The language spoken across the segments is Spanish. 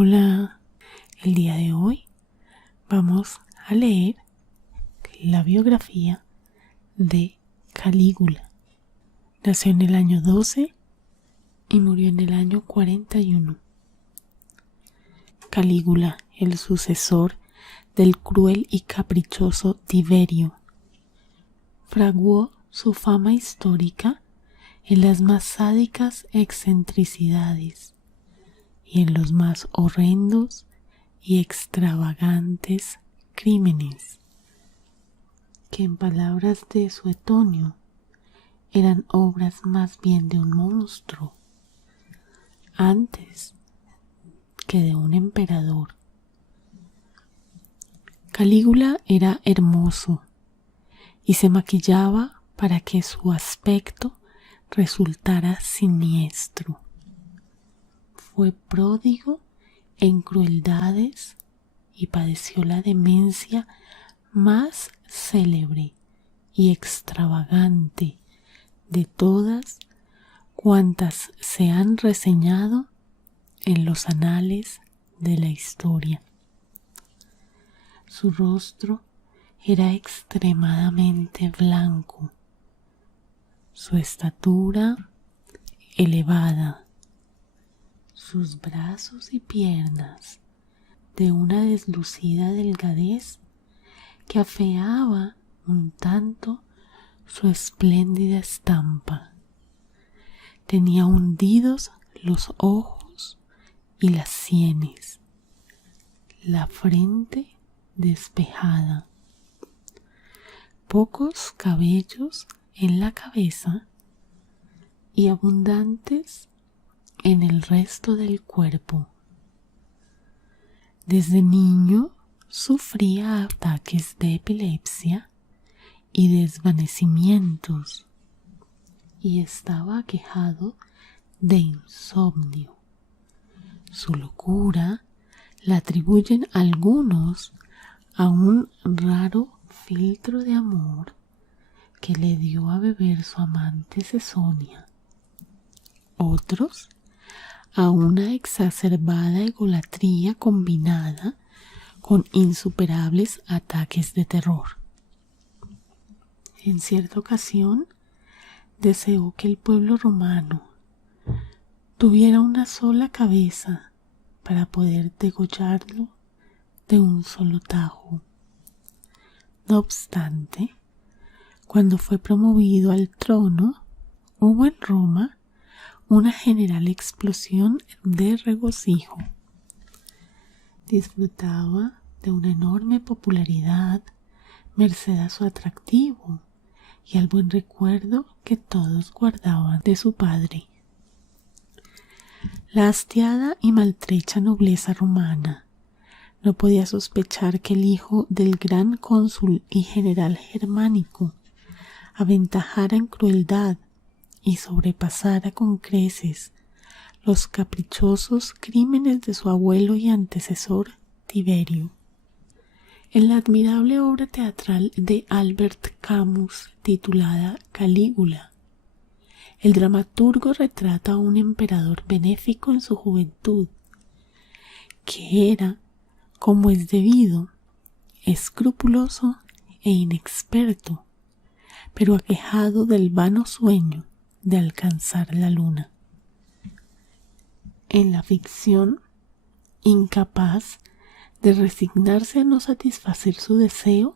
Hola, el día de hoy vamos a leer la biografía de Calígula. Nació en el año 12 y murió en el año 41. Calígula, el sucesor del cruel y caprichoso Tiberio, fraguó su fama histórica en las más sádicas excentricidades y en los más horrendos y extravagantes crímenes, que en palabras de Suetonio eran obras más bien de un monstruo antes que de un emperador. Calígula era hermoso y se maquillaba para que su aspecto resultara siniestro. Fue pródigo en crueldades y padeció la demencia más célebre y extravagante de todas cuantas se han reseñado en los anales de la historia. Su rostro era extremadamente blanco, su estatura elevada, sus brazos y piernas de una deslucida delgadez que afeaba un tanto su espléndida estampa. Tenía hundidos los ojos y las sienes, la frente despejada, pocos cabellos en la cabeza y abundantes en el resto del cuerpo. Desde niño sufría ataques de epilepsia y desvanecimientos y estaba aquejado de insomnio. Su locura la atribuyen algunos a un raro filtro de amor que le dio a beber su amante Cesonia. Otros a una exacerbada egolatría combinada con insuperables ataques de terror. En cierta ocasión deseó que el pueblo romano tuviera una sola cabeza para poder degollarlo de un solo tajo. No obstante, cuando fue promovido al trono, hubo en Roma una general explosión de regocijo. Disfrutaba de una enorme popularidad merced a su atractivo y al buen recuerdo que todos guardaban de su padre. La hastiada y maltrecha nobleza romana no podía sospechar que el hijo del gran cónsul y general germánico aventajara en crueldad y sobrepasara con creces los caprichosos crímenes de su abuelo y antecesor Tiberio. En la admirable obra teatral de Albert Camus titulada Calígula, el dramaturgo retrata a un emperador benéfico en su juventud, que era, como es debido, escrupuloso e inexperto, pero aquejado del vano sueño de alcanzar la luna. En la ficción, incapaz de resignarse a no satisfacer su deseo,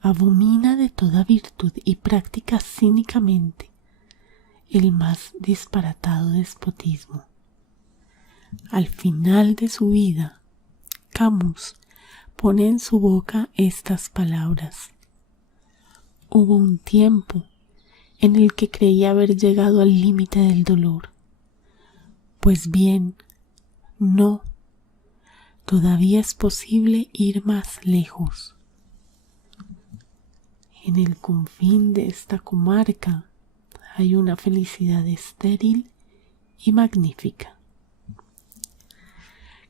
abomina de toda virtud y practica cínicamente el más disparatado despotismo. Al final de su vida, Camus pone en su boca estas palabras: hubo un tiempo en el que creía haber llegado al límite del dolor. Pues bien, no, todavía es posible ir más lejos. En el confín de esta comarca hay una felicidad estéril y magnífica.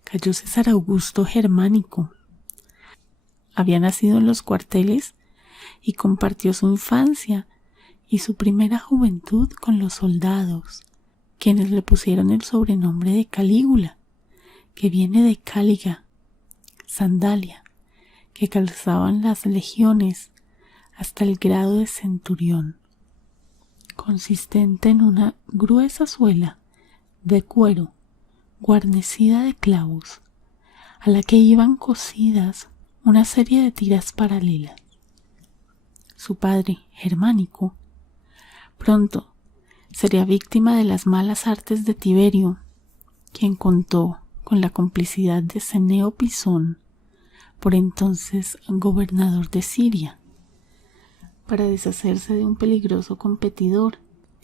Cayo César Augusto Germánico. Había nacido en los cuarteles y compartió su infancia y su primera juventud con los soldados, quienes le pusieron el sobrenombre de Calígula, que viene de cáliga, sandalia, que calzaban las legiones hasta el grado de centurión, consistente en una gruesa suela de cuero guarnecida de clavos, a la que iban cosidas una serie de tiras paralelas. Su padre, Germánico, pronto sería víctima de las malas artes de Tiberio, quien contó con la complicidad de Cneo Pisón, por entonces gobernador de Siria, para deshacerse de un peligroso competidor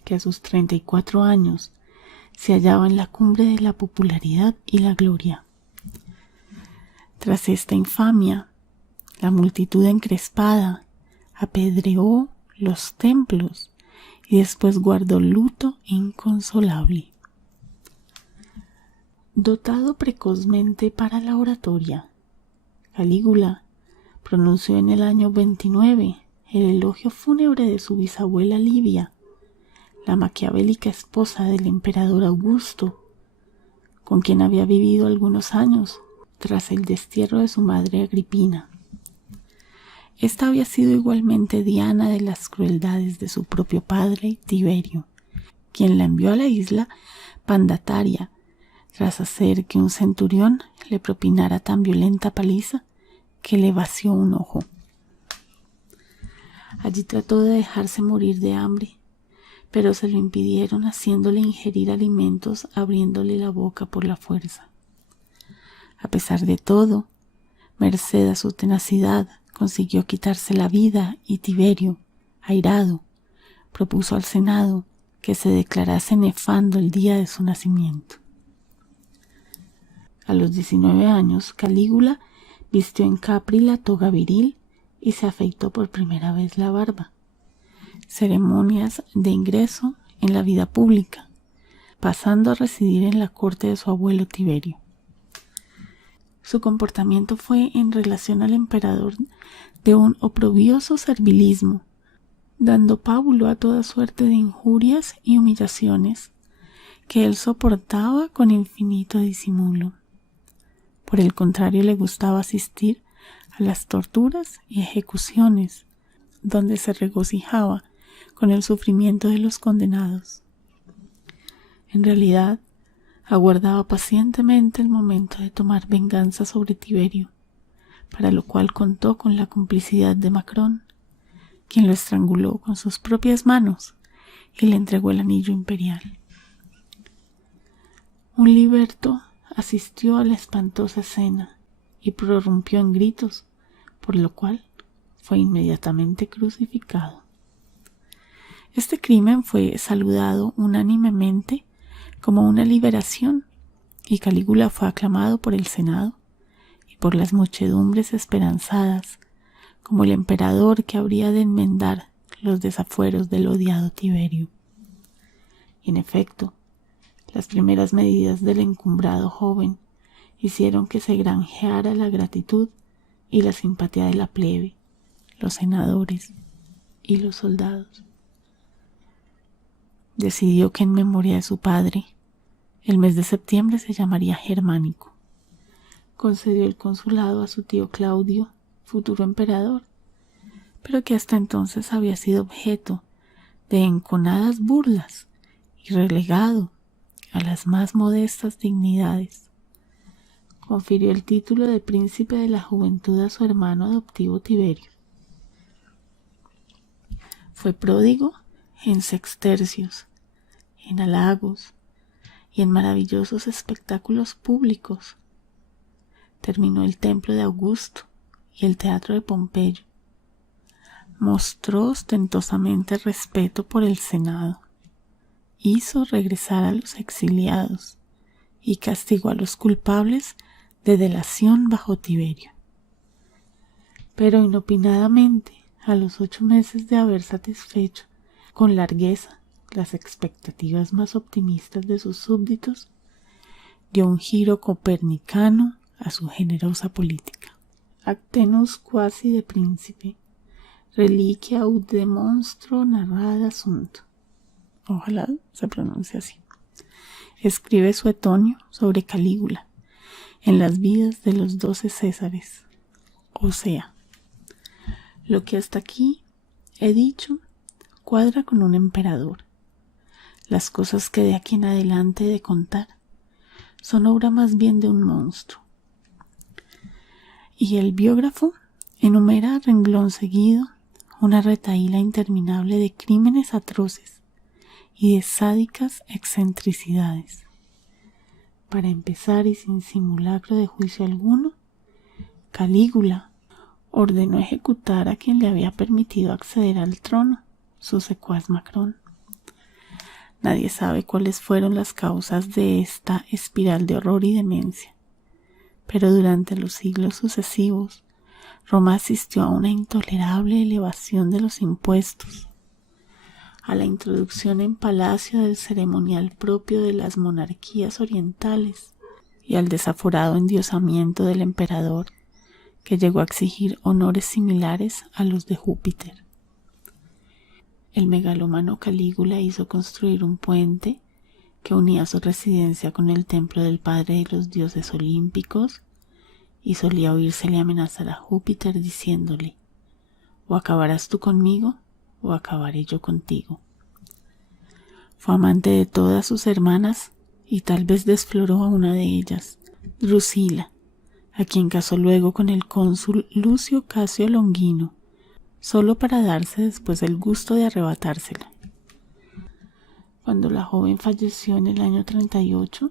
que a sus 34 años se hallaba en la cumbre de la popularidad y la gloria. Tras esta infamia, la multitud encrespada apedreó los templos y después guardó luto inconsolable. Dotado precozmente para la oratoria, Calígula pronunció en el año 29 el elogio fúnebre de su bisabuela Livia, la maquiavélica esposa del emperador Augusto, con quien había vivido algunos años tras el destierro de su madre Agripina. Esta había sido igualmente diana de las crueldades de su propio padre Tiberio, quien la envió a la isla Pandataria tras hacer que un centurión le propinara tan violenta paliza que le vació un ojo. Allí trató de dejarse morir de hambre, pero se lo impidieron haciéndole ingerir alimentos abriéndole la boca por la fuerza. A pesar de todo, merced a su tenacidad, consiguió quitarse la vida y Tiberio, airado, propuso al Senado que se declarase nefando el día de su nacimiento. A los 19 años, Calígula vistió en Capri la toga viril y se afeitó por primera vez la barba. Ceremonias de ingreso en la vida pública, pasando a residir en la corte de su abuelo Tiberio. Su comportamiento fue en relación al emperador de un oprobioso servilismo, dando pábulo a toda suerte de injurias y humillaciones que él soportaba con infinito disimulo. Por el contrario, le gustaba asistir a las torturas y ejecuciones, donde se regocijaba con el sufrimiento de los condenados. En realidad, aguardaba pacientemente el momento de tomar venganza sobre Tiberio, para lo cual contó con la complicidad de Macrón, quien lo estranguló con sus propias manos y le entregó el anillo imperial. Un liberto asistió a la espantosa escena y prorrumpió en gritos, por lo cual fue inmediatamente crucificado. Este crimen fue saludado unánimemente como una liberación, y Calígula fue aclamado por el Senado y por las muchedumbres esperanzadas como el emperador que habría de enmendar los desafueros del odiado Tiberio. Y en efecto, las primeras medidas del encumbrado joven hicieron que se granjeara la gratitud y la simpatía de la plebe, los senadores y los soldados. Decidió que en memoria de su padre, el mes de septiembre se llamaría Germánico. Concedió el consulado a su tío Claudio, futuro emperador, pero que hasta entonces había sido objeto de enconadas burlas y relegado a las más modestas dignidades. Confirió el título de príncipe de la juventud a su hermano adoptivo Tiberio. Fue pródigo en sextercios, en halagos y en maravillosos espectáculos públicos. Terminó el templo de Augusto y el teatro de Pompeyo. Mostró ostentosamente respeto por el Senado. Hizo regresar a los exiliados y castigó a los culpables de delación bajo Tiberio. Pero inopinadamente, a los 8 meses de haber satisfecho con largueza las expectativas más optimistas de sus súbditos, dio un giro copernicano a su generosa política. Actenus quasi de príncipe, reliquia aut de monstro narrada sunt. Ojalá se pronuncie así. Escribe Suetonio sobre Calígula, en las vidas de los 12 Césares. O sea, lo que hasta aquí he dicho cuadra con un emperador. Las cosas que de aquí en adelante he de contar son obra más bien de un monstruo. Y el biógrafo enumera a renglón seguido una retahíla interminable de crímenes atroces y de sádicas excentricidades. Para empezar, y sin simulacro de juicio alguno, Calígula ordenó ejecutar a quien le había permitido acceder al trono, su secuaz Macrón. Nadie sabe cuáles fueron las causas de esta espiral de horror y demencia, pero durante los siglos sucesivos, Roma asistió a una intolerable elevación de los impuestos, a la introducción en palacio del ceremonial propio de las monarquías orientales y al desaforado endiosamiento del emperador, que llegó a exigir honores similares a los de Júpiter. El megalómano Calígula hizo construir un puente que unía su residencia con el templo del padre de los dioses olímpicos, y solía oírsele amenazar a Júpiter diciéndole: o acabarás tú conmigo, o acabaré yo contigo. Fue amante de todas sus hermanas y tal vez desfloró a una de ellas, Drusila, a quien casó luego con el cónsul Lucio Casio Longino, solo para darse después el gusto de arrebatársela. Cuando la joven falleció en el año 38,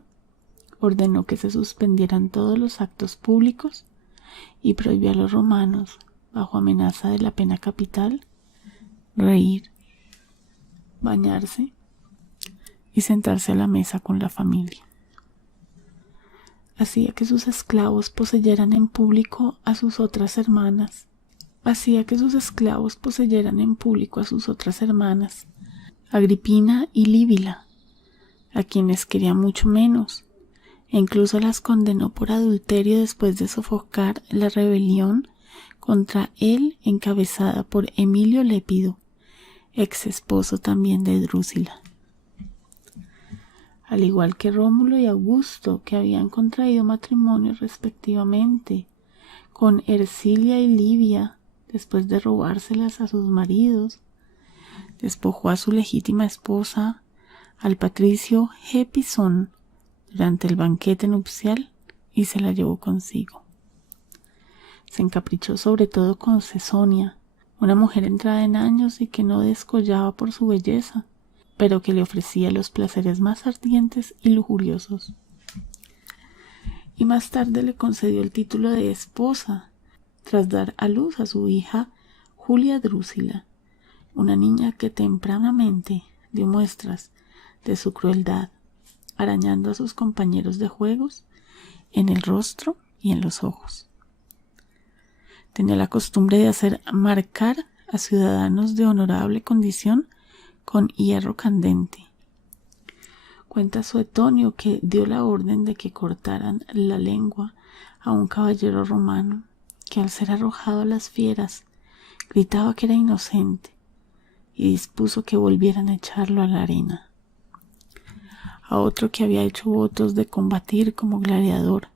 ordenó que se suspendieran todos los actos públicos y prohibió a los romanos, bajo amenaza de la pena capital, reír, bañarse y sentarse a la mesa con la familia. Hacía que sus esclavos poseyeran en público a sus otras hermanas. Agripina y Líbila, a quienes quería mucho menos, e incluso las condenó por adulterio después de sofocar la rebelión contra él encabezada por Emilio Lépido, ex esposo también de Drusila. Al igual que Rómulo y Augusto, que habían contraído matrimonio respectivamente con Ercilia y Livia después de robárselas a sus maridos, despojó a su legítima esposa, al patricio G. Pisón, durante el banquete nupcial y se la llevó consigo. Se encaprichó sobre todo con Cesonia, una mujer entrada en años y que no descollaba por su belleza, pero que le ofrecía los placeres más ardientes y lujuriosos. Y más tarde le concedió el título de esposa, tras dar a luz a su hija Julia Drusila, una niña que tempranamente dio muestras de su crueldad, arañando a sus compañeros de juegos en el rostro y en los ojos. Tenía la costumbre de hacer marcar a ciudadanos de honorable condición con hierro candente. Cuenta Suetonio que dio la orden de que cortaran la lengua a un caballero romano que, al ser arrojado a las fieras, gritaba que era inocente y dispuso que volvieran a echarlo a la arena. A otro que había hecho votos de combatir como gladiador,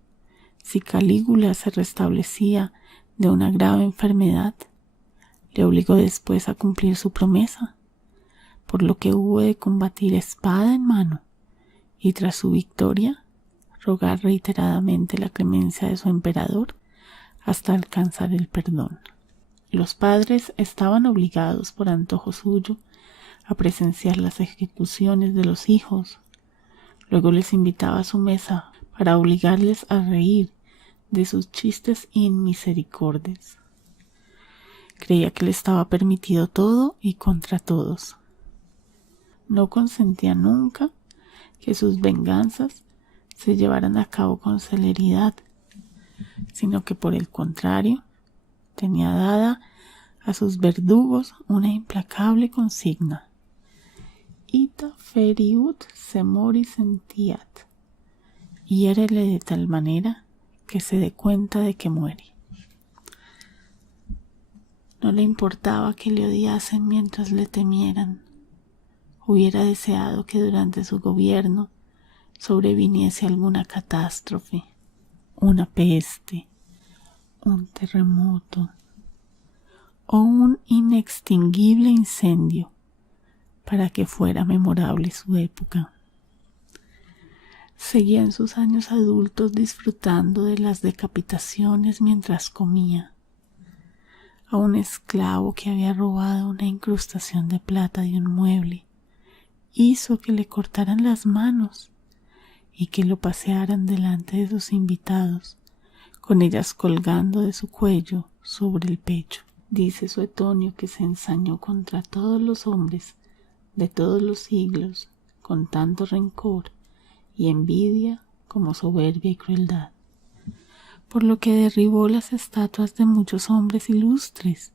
si Calígula se restablecía de una grave enfermedad, le obligó después a cumplir su promesa, por lo que hubo de combatir espada en mano y, tras su victoria, rogar reiteradamente la clemencia de su emperador hasta alcanzar el perdón. Los padres estaban obligados por antojo suyo a presenciar las ejecuciones de los hijos. Luego les invitaba a su mesa para obligarles a reír de sus chistes inmisericordes. Creía que le estaba permitido todo y contra todos. No consentía nunca que sus venganzas se llevaran a cabo con celeridad, sino que por el contrario tenía dada a sus verdugos una implacable consigna: ita feriut semoris sentiat, hiérele de tal manera que se dé cuenta de que muere. No le importaba que le odiasen mientras le temieran. Hubiera deseado que durante su gobierno sobreviniese alguna catástrofe, una peste, un terremoto o un inextinguible incendio para que fuera memorable su época. Seguía en sus años adultos disfrutando de las decapitaciones mientras comía. A un esclavo que había robado una incrustación de plata de un mueble, hizo que le cortaran las manos y que lo pasearan delante de sus invitados, con ellas colgando de su cuello sobre el pecho. Dice Suetonio que se ensañó contra todos los hombres de todos los siglos con tanto rencor y envidia como soberbia y crueldad, por lo que derribó las estatuas de muchos hombres ilustres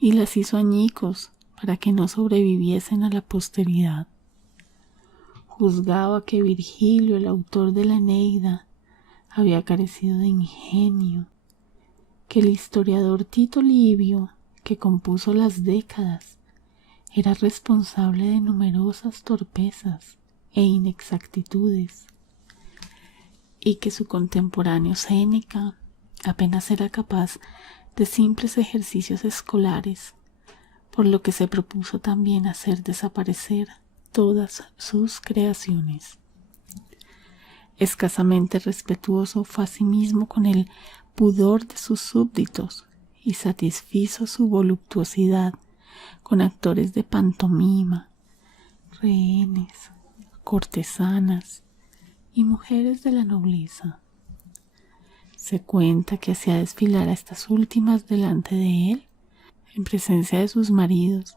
y las hizo añicos para que no sobreviviesen a la posteridad. Juzgaba que Virgilio, el autor de la Eneida, había carecido de ingenio, que el historiador Tito Livio, que compuso las Décadas, era responsable de numerosas torpezas e inexactitudes, y que su contemporáneo Séneca apenas era capaz de simples ejercicios escolares, por lo que se propuso también hacer desaparecer todas sus creaciones. Escasamente respetuoso fue asimismo con el pudor de sus súbditos y satisfizo su voluptuosidad con actores de pantomima, rehenes, cortesanas y mujeres de la nobleza. Se cuenta que hacía desfilar a estas últimas delante de él, en presencia de sus maridos,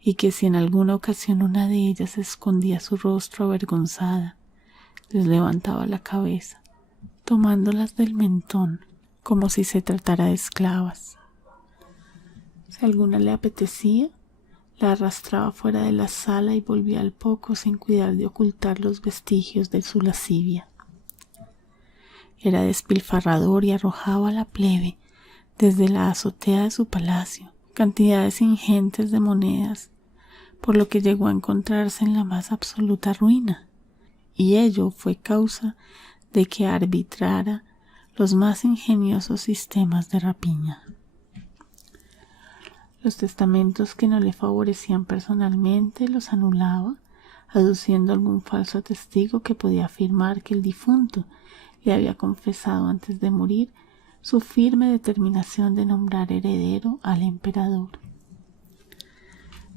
y que si en alguna ocasión una de ellas escondía su rostro avergonzada, les levantaba la cabeza, tomándolas del mentón, como si se tratara de esclavas. Si alguna le apetecía, la arrastraba fuera de la sala y volvía al poco sin cuidar de ocultar los vestigios de su lascivia. Era despilfarrador y arrojaba a la plebe desde la azotea de su palacio cantidades ingentes de monedas, por lo que llegó a encontrarse en la más absoluta ruina, y ello fue causa de que arbitrara los más ingeniosos sistemas de rapiña. Los testamentos que no le favorecían personalmente los anulaba, aduciendo algún falso testigo que podía afirmar que el difunto le había confesado antes de morir su firme determinación de nombrar heredero al emperador.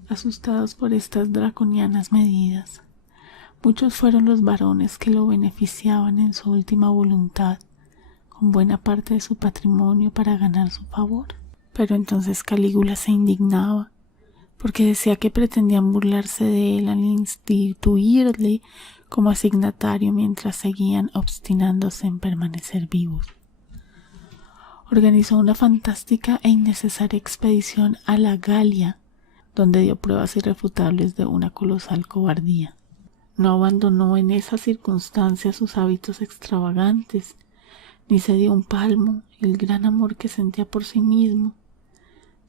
Asustados por estas draconianas medidas, muchos fueron los varones que lo beneficiaban en su última voluntad, con buena parte de su patrimonio para ganar su favor. Pero entonces Calígula se indignaba, porque decía que pretendían burlarse de él al instituirle como asignatario mientras seguían obstinándose en permanecer vivos. Organizó una fantástica e innecesaria expedición a la Galia, donde dio pruebas irrefutables de una colosal cobardía. No abandonó en esas circunstancias sus hábitos extravagantes, ni se dio un palmo el gran amor que sentía por sí mismo,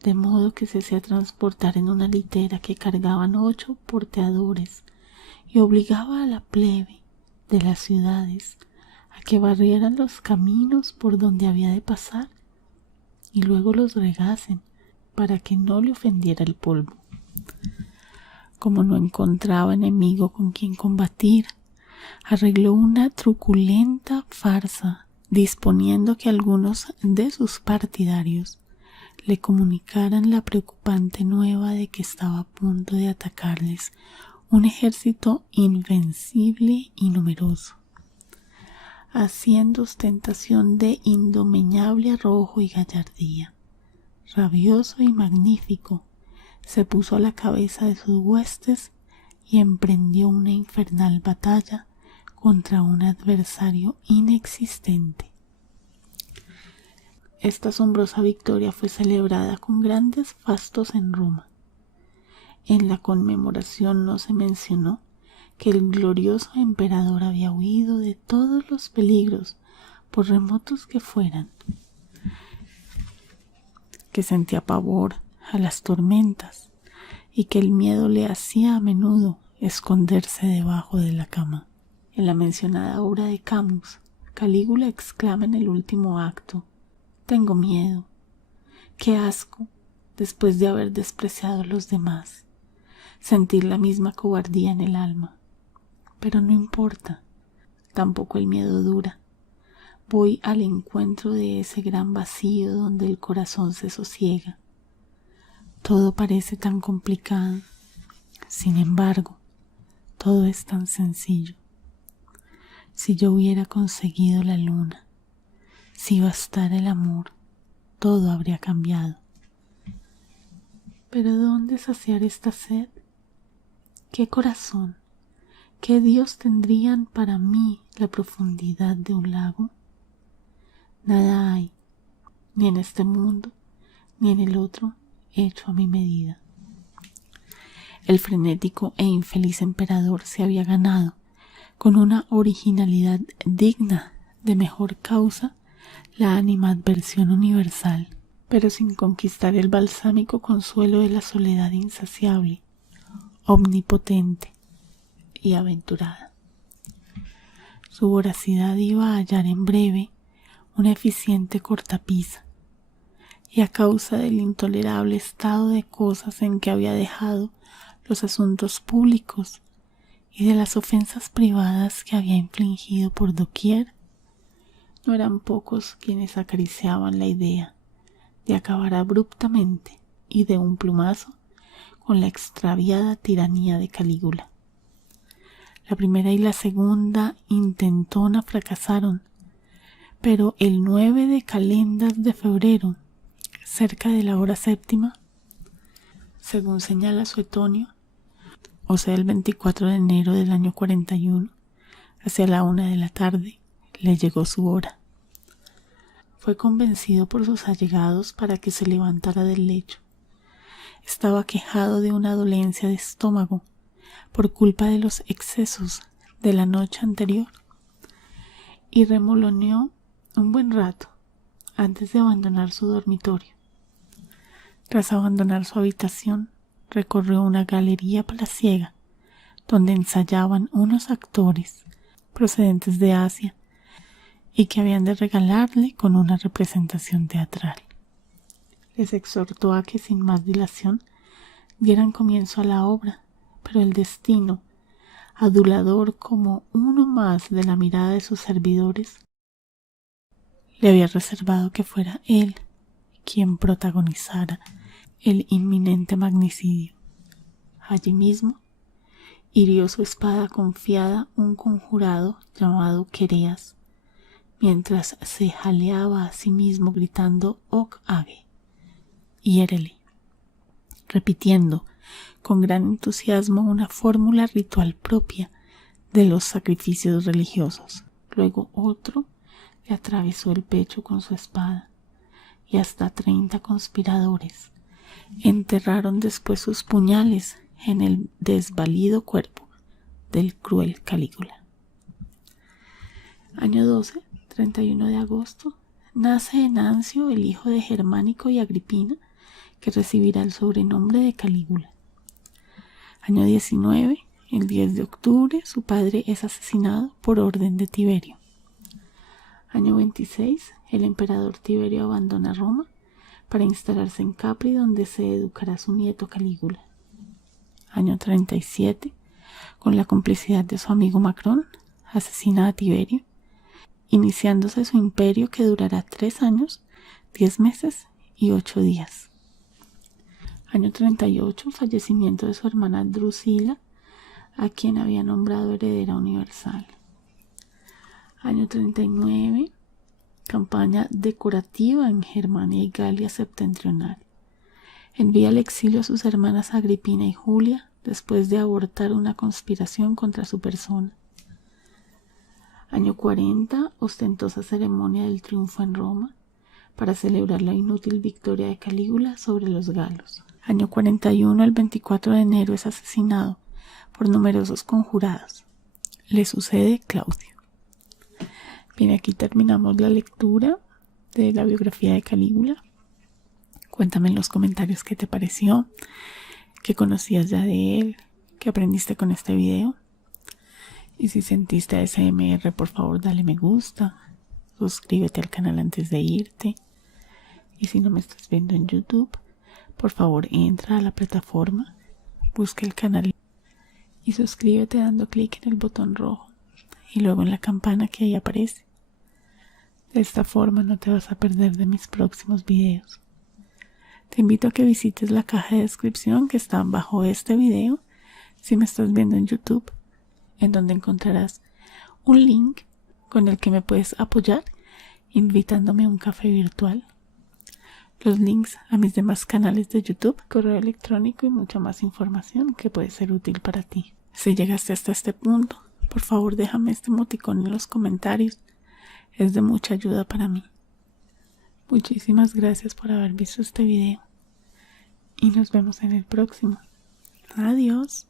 de modo que se hacía transportar en una litera que cargaban 8 porteadores y obligaba a la plebe de las ciudades a que barrieran los caminos por donde había de pasar y luego los regasen para que no le ofendiera el polvo. Como no encontraba enemigo con quien combatir, arregló una truculenta farsa, disponiendo que algunos de sus partidarios le comunicaran la preocupante nueva de que estaba a punto de atacarles un ejército invencible y numeroso. Haciendo ostentación de indomeñable arrojo y gallardía, rabioso y magnífico, se puso a la cabeza de sus huestes y emprendió una infernal batalla contra un adversario inexistente. Esta asombrosa victoria fue celebrada con grandes fastos en Roma. En la conmemoración no se mencionó que el glorioso emperador había huido de todos los peligros, por remotos que fueran, que sentía pavor a las tormentas y que el miedo le hacía a menudo esconderse debajo de la cama. En la mencionada obra de Camus Calígula exclama en el último acto: tengo miedo. Qué asco, después de haber despreciado a los demás, sentir la misma cobardía en el alma. Pero no importa, tampoco el miedo dura. Voy al encuentro de ese gran vacío donde el corazón se sosiega. Todo parece tan complicado. Sin embargo, todo es tan sencillo. Si yo hubiera conseguido la luna, si bastara el amor, todo habría cambiado. Pero ¿dónde saciar esta sed? ¿Qué corazón, qué Dios tendrían para mí la profundidad de un lago? Nada hay, ni en este mundo, ni en el otro, hecho a mi medida. El frenético e infeliz emperador se había ganado, con una originalidad digna de mejor causa, la animadversión universal, pero sin conquistar el balsámico consuelo de la soledad insaciable, omnipotente y aventurada. Su voracidad iba a hallar en breve una eficiente cortapisa, y a causa del intolerable estado de cosas en que había dejado los asuntos públicos y de las ofensas privadas que había infligido por doquier, no eran pocos quienes acariciaban la idea de acabar abruptamente y de un plumazo con la extraviada tiranía de Calígula. La primera y la segunda intentona fracasaron, pero el 9 de calendas de febrero, cerca de la hora séptima, según señala Suetonio, o sea el 24 de enero del año 41, hacia la 1 de la tarde, le llegó su hora. Fue convencido por sus allegados para que se levantara del lecho. Estaba aquejado de una dolencia de estómago por culpa de los excesos de la noche anterior y remoloneó un buen rato antes de abandonar su dormitorio. Tras abandonar su habitación, recorrió una galería palaciega donde ensayaban unos actores procedentes de Asia y que habían de regalarle con una representación teatral. Les exhortó a que sin más dilación dieran comienzo a la obra, pero el destino, adulador como uno más de la mirada de sus servidores, le había reservado que fuera él quien protagonizara el inminente magnicidio. Allí mismo hirió su espada confiada un conjurado llamado Quereas, mientras se jaleaba a sí mismo gritando «Hoc age», hiérele, repitiendo con gran entusiasmo una fórmula ritual propia de los sacrificios religiosos. Luego otro le atravesó el pecho con su espada, y hasta 30 conspiradores enterraron después sus puñales en el desvalido cuerpo del cruel Calígula. Año 12, 31 de agosto, nace en Ancio el hijo de Germánico y Agripina, que recibirá el sobrenombre de Calígula. Año 19, el 10 de octubre, su padre es asesinado por orden de Tiberio. Año 26, el emperador Tiberio abandona Roma para instalarse en Capri, donde se educará su nieto Calígula. Año 37, con la complicidad de su amigo Macrón, asesina a Tiberio, iniciándose su imperio que durará 3 años, 10 meses y 8 días. Año 38, fallecimiento de su hermana Drusila, a quien había nombrado heredera universal. Año 39, campaña decorativa en Germania y Galia septentrional. Envía al exilio a sus hermanas Agripina y Julia después de abortar una conspiración contra su persona. Año 40, ostentosa ceremonia del triunfo en Roma para celebrar la inútil victoria de Calígula sobre los galos. Año 41, el 24 de enero es asesinado por numerosos conjurados. Le sucede Claudio. Bien, aquí terminamos la lectura de la biografía de Calígula. Cuéntame en los comentarios qué te pareció, qué conocías ya de él, qué aprendiste con este video. Y si sentiste ASMR, por favor dale me gusta, suscríbete al canal antes de irte. Y si no me estás viendo en YouTube, por favor entra a la plataforma, busca el canal y suscríbete dando clic en el botón rojo y luego en la campana que ahí aparece. De esta forma no te vas a perder de mis próximos videos. Te invito a que visites la caja de descripción que está bajo este video si me estás viendo en YouTube, en donde encontrarás un link con el que me puedes apoyar invitándome a un café virtual, los links a mis demás canales de YouTube, correo electrónico y mucha más información que puede ser útil para ti. Si llegaste hasta este punto, por favor déjame este emoticón en los comentarios, es de mucha ayuda para mí. Muchísimas gracias por haber visto este video y nos vemos en el próximo. Adiós.